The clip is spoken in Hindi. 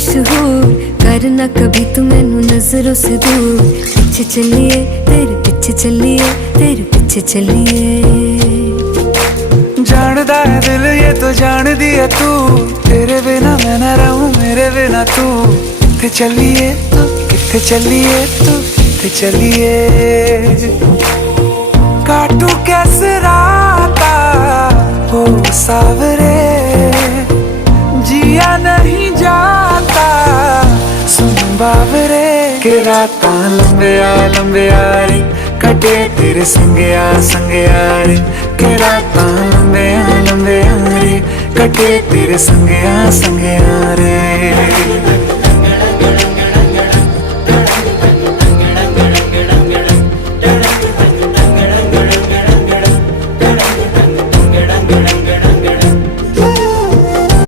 मशहूर, करना कभी तू मैनू नजरों से दूर। पीछे चलिए तेरे पीछे चलिए, तेरे पीछे चलिए। जानदा है दिल ये तो जान दिया तू, तेरे बिना मैं ना रहूं मेरे बिना तू। किथे चलिए तू, किथे चलिए तू, किथे चलिए। काटू कैसे राता हो सावरे, जिया नहीं जाता सुन बावरे। के रातां लंबिया लंबिया रे, कटे तेरे संगया संगया रे। के रातां लंबिया लंबिया रे, कटे तेरे संगया संगया रे।